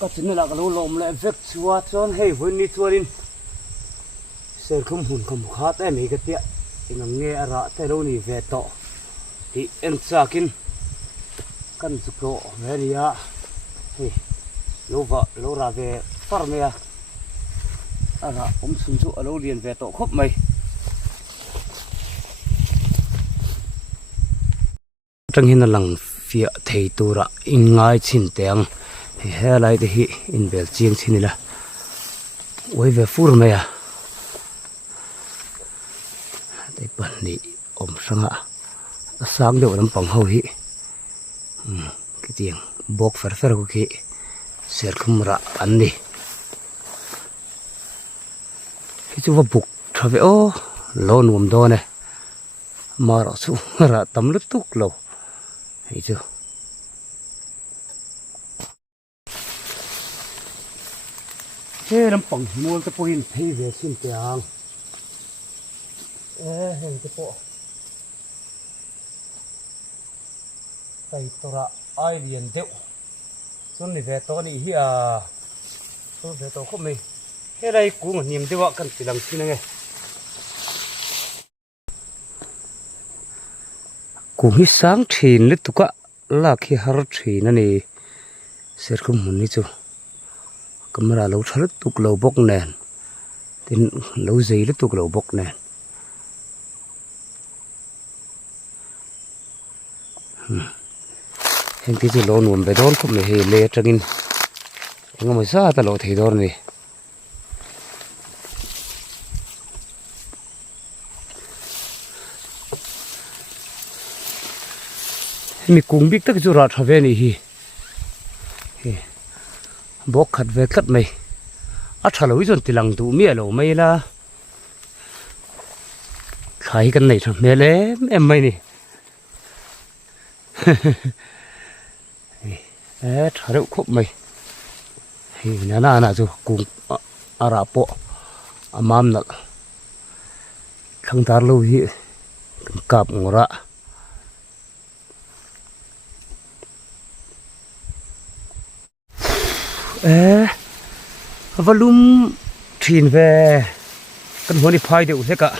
ก็ถึงนี่แหละก็รู้ลมเลยเฟกชัวจนให้วันนี้ตัวดินเสือคุ้มหุ่นคุ้มขาแต่ไม่กระเตี้ยยังเงี้ยระแต่รู้นี่เวทโตที่เอ็นซักินกันสุโขเวรียเฮ้รู้ว่ารู้ราเวฟาร์เมียอะไรผมสุนทรรู้เรียนเวทโตครบไหมจังหินหลังเฟียเทตัวระอินง่ายชินเตียงเฮ้อะไรที่ฮิอินเบลจีงชินนี่ละไว้เวฟูร์เมียแต่ปันนี้อมสังหะสังเดียวน้ำปังเฮาฮิกิเตียงบอกเฟอร์กุกิเสือคุมระอันนี้ที่จูว่าบุกทวีโอโลนวมโดนเนี่ยมาเราสู้ระตำลึกตุกโลที่จูเฮ้น้ำปังมัวจะพูดที่เวสินเตียงเห็นจะพอไต่ตัวไอเลียนเดียวส่วนนี้เวทตัวนี้เฮียส่วนเวทตัวเขาไม่เฮ้ไรกูเงียบดีว่ากันตีหลังที่นั่นไงกูมีสังทีนิดตุกะลากที่ฮาร์ทีนั่นเองเสือคุ้มหุ่นนี่จูก็มาเราทะลุตุกเราบกแนนที่เราใจลุตุกเราบกแนนเห็นที่จะโลนวนไปโดนก็ไม่เห็นเลยจังอินยังไม่ทราบตลอดที่โดนนี่มีกุ้งบิ๊กตักจุราทเวนี่ฮีบอกขัดเวกัดไหมอัชาลวิจนติลังดูเมียเราไม่ละขายกันไหนทำเมล่เอ็มไม่นี่ทารุคบไหมนี่น่าจูกุ้งอาราโปอามามนักขังตาลูฮีกับงระวอลลุ่มทีนเวกันหัวนี่พายเดี๋ยวเสกะ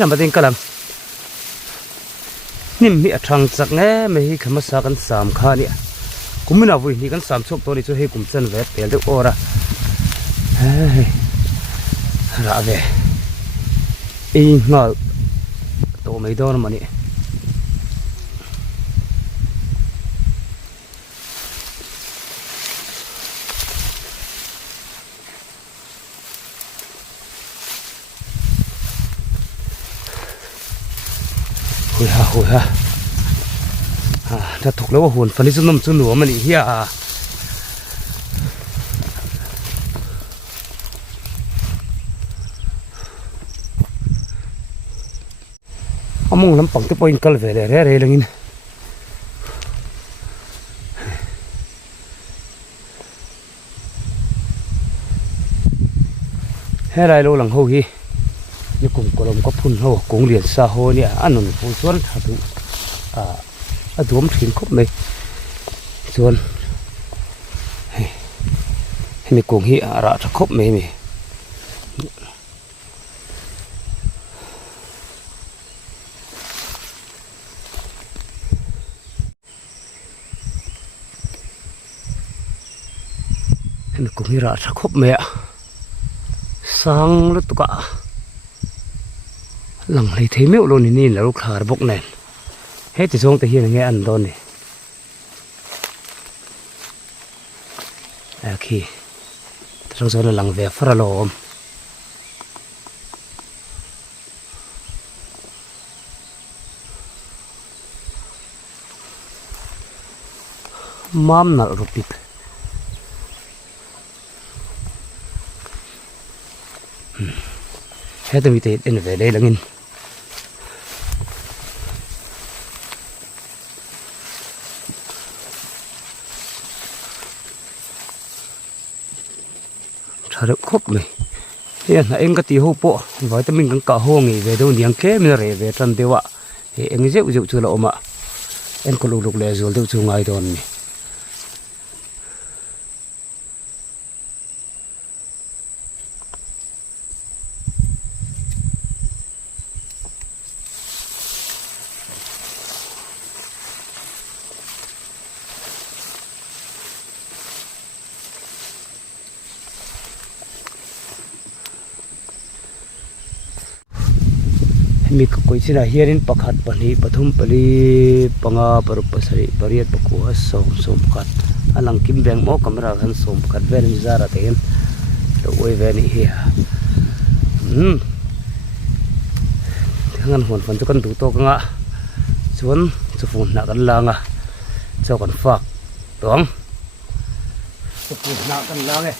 นำมาติงกะลังนี่มีทางสักแง่ไม่ให้ขมาสักกันสามขานี่กุมไม่นาวุ้ยนี่กันสามชกตัวนี้จะให้กุมเส้นเวทเปลี่ยนเดี๋ยวโอระระเวอีงอตัวไม่โดนมันนี่หุยฮะถ้าถูกแล้วว่าหุ่นฟันนี่จุ่มจุ่มหนัวมันอีเหี้ยอามุ่งลำปังที่ปอยน์กัลเวลเร่เร่ลังอินเฮ้ไรโลหลังหูฮีนี่กุ้งกระดมก็พุ่นหัวกุ้งเหรียญซาโฮเนี่ยอันนั้นผู้ส่วนถ้าดูดวมถิ่นครบเลยส่วนให้มีกุ้งฮีระจะครบไหมให้มีกุ้งฮีระจะครบไหมอะสังลุตุกะหลังเลยเทมิวโลนี่แล้วลูกค้าบกแน่นเฮ้ยจะส่งแต่เฮียนไงอันโดนนี่โอเคตรงส่วนหลังเวฟฟราโลมมัมนัลรูปิกเฮ้ยต้องมีแต่เอ็นเวได้ลังอินถ้าเราครบเลยเฮ้ยเอ็งก็ตีหัวโปะไว้แต่mìnhกันกะหัวงี้เวดูนี่ยังแค่ไม่ได้เวทันเดียวอะเฮ้ยเอ็งเจ้าจู่ๆละอมอะเอ็งก็ลุกๆเลยจู่ๆจู่ง่ายโดนนี่ mi ka koi china hianin pakhat pahnih pathum pali panga parup pasari pariat paku a som pakhat alang kim beng mo camera han som pakhat vel mi zara ten lo oi ve ni hi ngan hon fan kan du to nga chuan chu phun na kan langa cho kan fak tong chu phun na kan lange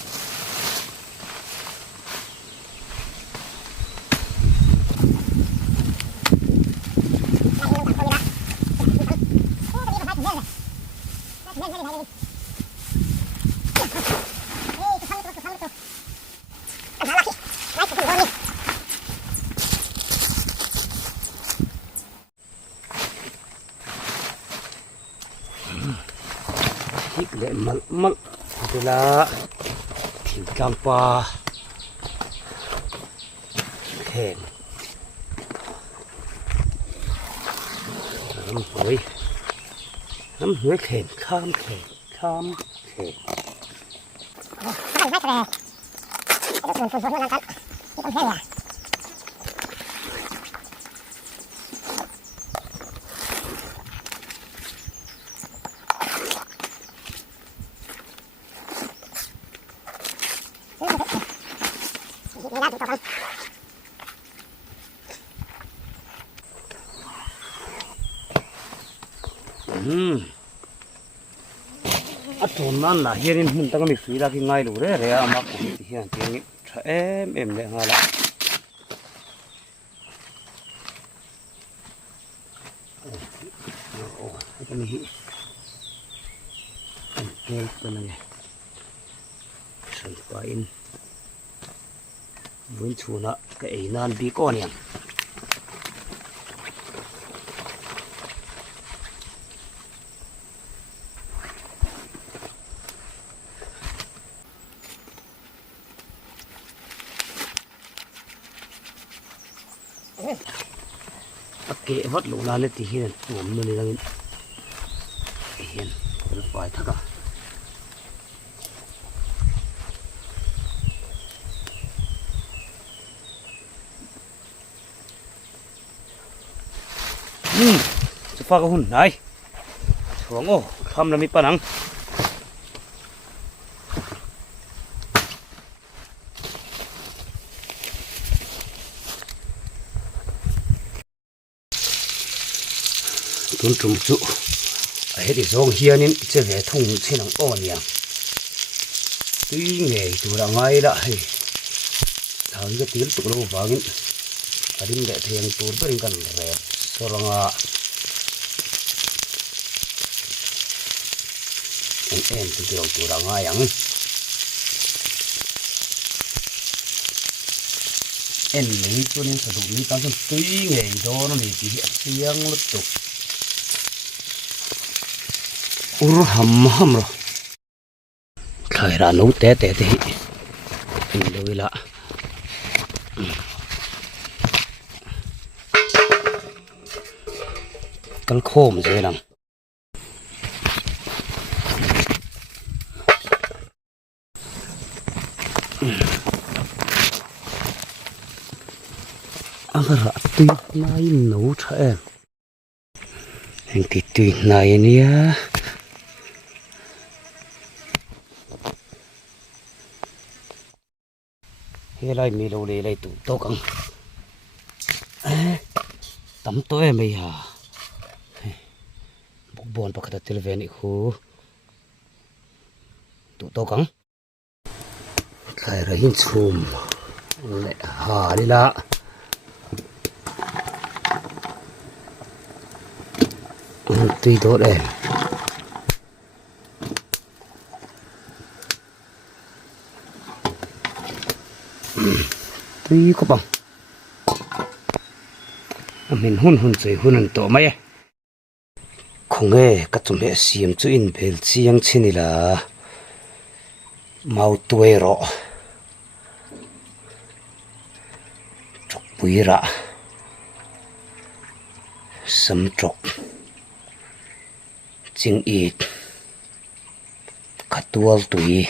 hik le mal atela thing tlang pa khen năm huế khen kham khen à thôn nan là hiện mình ta có mình suy ra cái ngay đủ đấy à mà cũng hiện tiếng em lại ngay lại cái này cái này sân pain vốn chủ nợ cái nan bị con nhỉ kệ vắt lũ la lên thì hiền ngủ nơi này hiền nó phải thắc àจะpha cáiหุ่นnày xuống ô khăm là mi pa nắng tuân trùng trụ ấy thì dòng hiền nên sẽ về thùng trên nòng ổn nhỉ tuy nghề chủ là ngay lại thằng cái tiếng tụ lâu vàng ở đinh đại thiền tụ bên gần về so là em từ từ chủ là ngay ăn em lấy cho nên sử dụng như tao trong tuy nghề đó nó để chỉ hiện tiếng lúc tục hầm rồi khởi ra nấu té thì đôi lạ căn khô mà dễ lắm ăn ra tùy này nấu cho em thì tùy này nhé thế lại mi lâu đây lại tụ tô căng tắm tối mày hả bốc bồn bạc thật tuyệt vời này khu tụ tô căng khai ra hình chùm lại hà đi lạ tùy tốt em tuy có bằng mình hun chơi hun tổ mấy không nghe các chúng mẹ xiêm chú in bền chiang trên là màu tuổi rõ chọc bùi rạ sấm chọc chinh ít cắt tual tuổi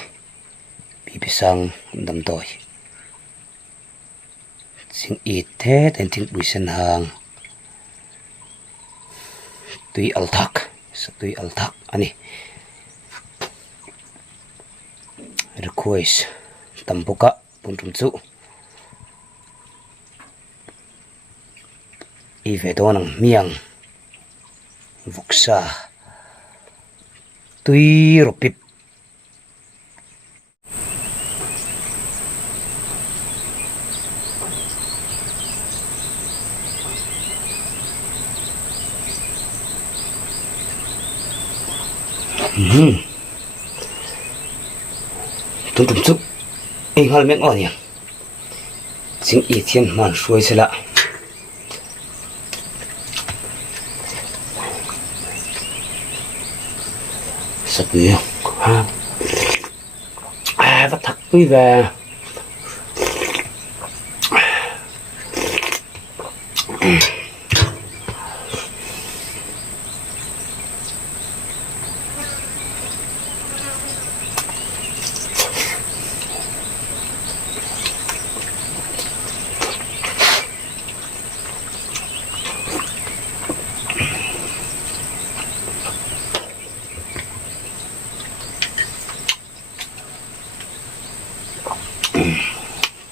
bị sang đâm đôi สิงอีเท่แต่ทิ้งปุยเส้นหางตุยอัลทักสตุยอัลทักอันนี้ request ตัมปุกะปุ่นจุ่มจุอีเวโดนังเมียงวุกษาตุยรปิบตุ่มจุ๊บเองฮัลแมงอ่อนยังสิ่งอีเทียนมันช่วยเสียละสักนิดฮะวัดทักปุ้ยแว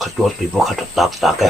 ขัดยอดปีบขัดตากตากแก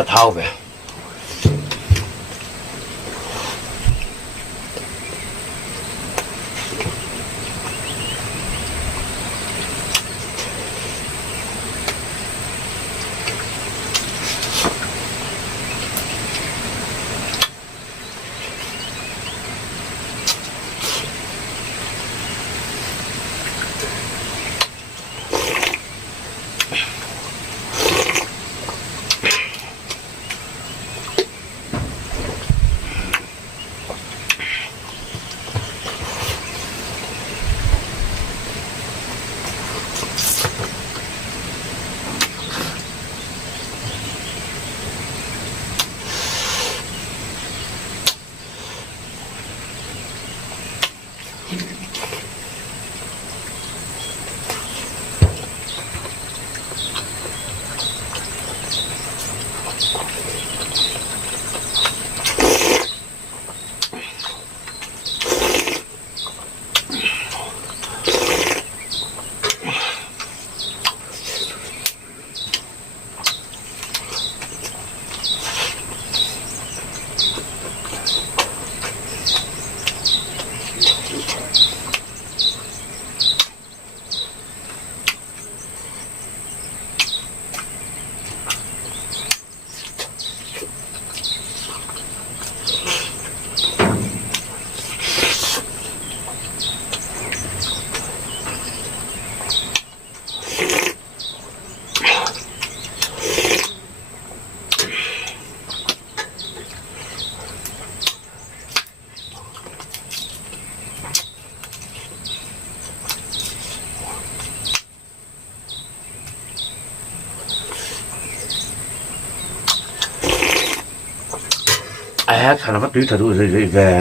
วัดเท้าไป khana phát túi thật rồi về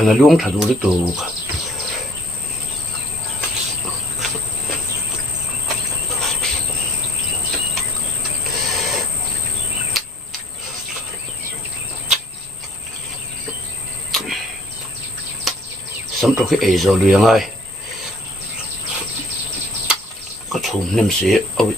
khana luang thật rồi tụ sống trong cái ấy rồi liền ai có thùng nem xí ông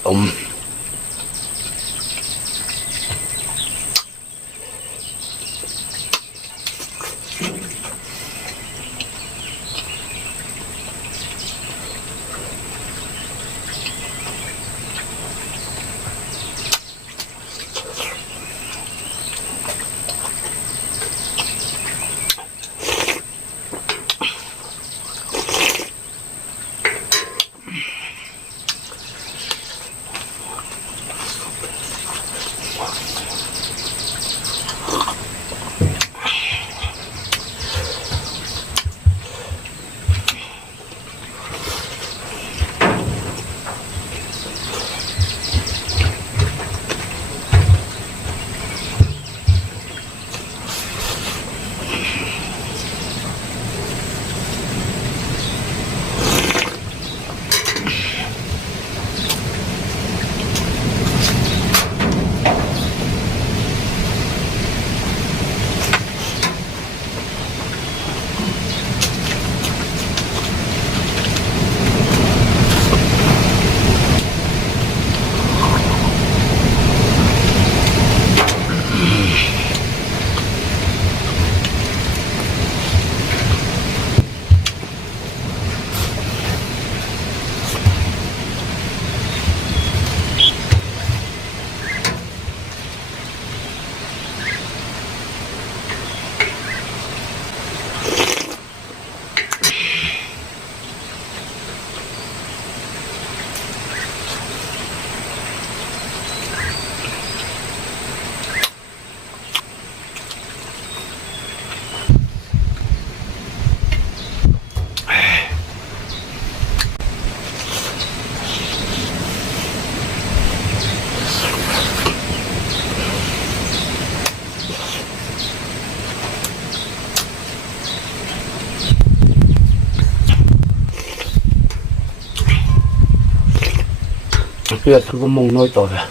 เปียทุกมงน้อยต่อเลย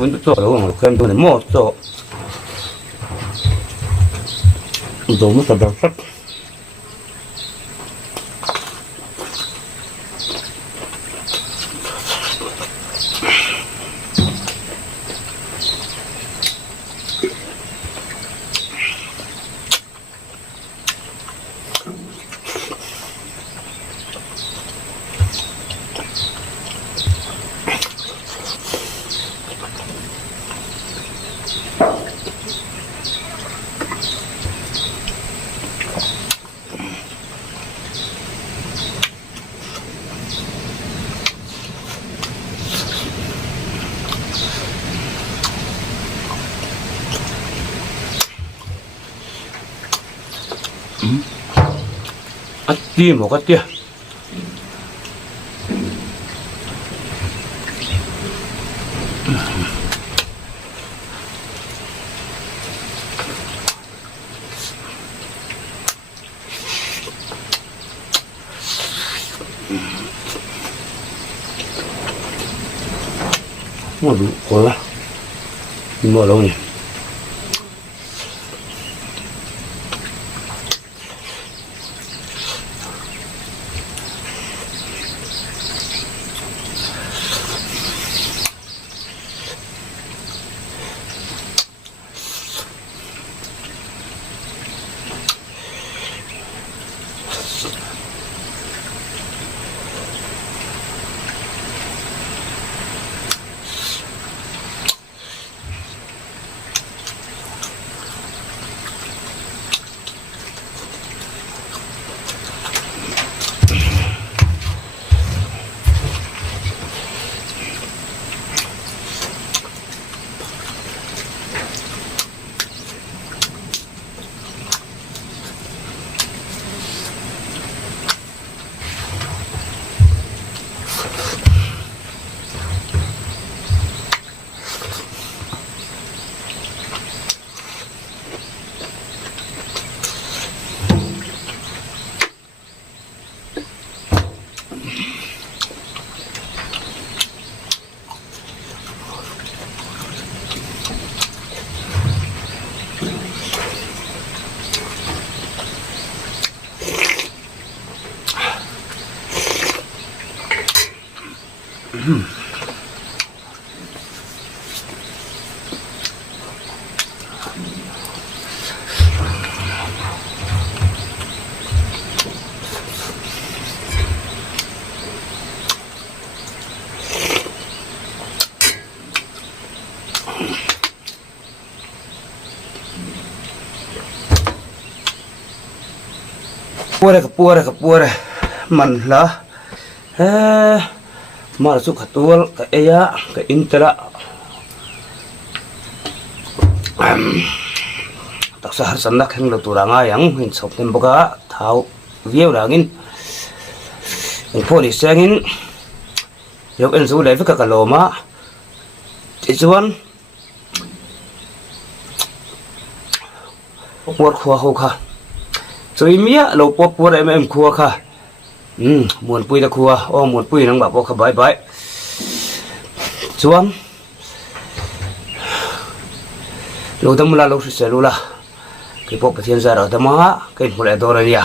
มันตัวเราเคยตัวไหนหมดตัวตัวมันสบายสักอัดดีหมกอัดเตี้ยมาดูคนละมาลงนี่ปัวเลยกับปัวเลยกับปัวเลยมันเหรอมาสุขตัวกับเอียกับอินเตอร์ตักสารสันนักแห่งเราตัวร่างยังเห็นศพเต็มบกะเท้าเวียวร่างินยังพอดีเสียงินยกเอ็นสูเลยฟิกกับโลมาอีส่วนปวดหัวหัวค่ะสวยมีอะเราปวดอะไรไม่ครัวค่ะมวนปุยตะครัวอ้อมวนปุยนังแบบว่าขบายไปส่วนเราทำมาเราสุดเสียรู้ละกี่พวกประเทศสหรัฐมากี่พวกอะไรตัวอะไรเนี่ย